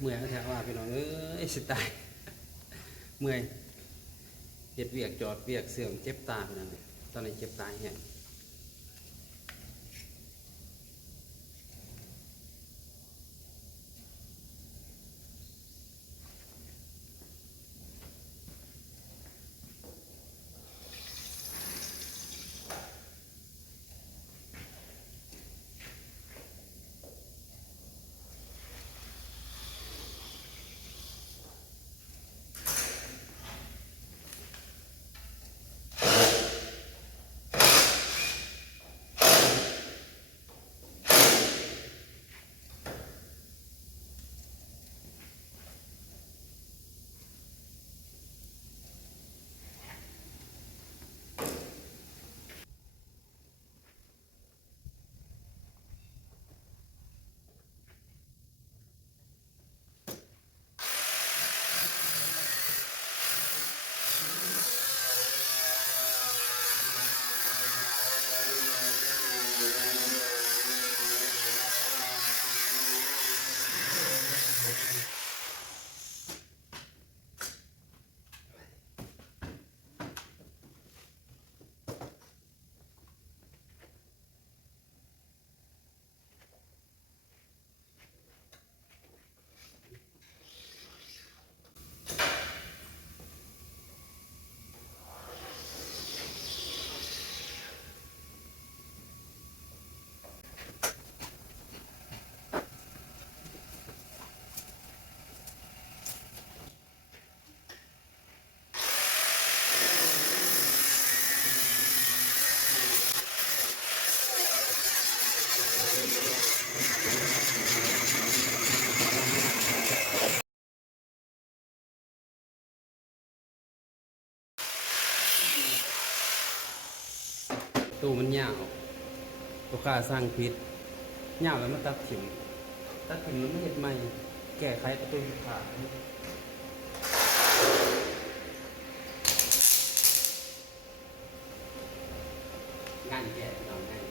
เมื่อยแท้ว่าพี่น้องสิตายเมื่อยเฮ็ดเวียกจอดเวียกเสื่อมเจ็บตาพี่น้องตอนนี้เจ็บตาแห้งตู้มันยาวลูกค้าสร้างผิดยาวแล้วมาตัดถิ่มแล้วไม่เฮ็ดใหม่แก้ไขประตูขาดงานแก้เราง่าย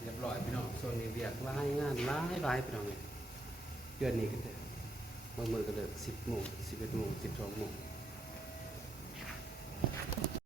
เรียบร้อยพี่น้องส่วนนี้เวียกรายงานหลายพี่น้องเนี่ยเดือนนี้ก็จะบางมื้อก็เลิก10 โมง 11 โมง 12 โมง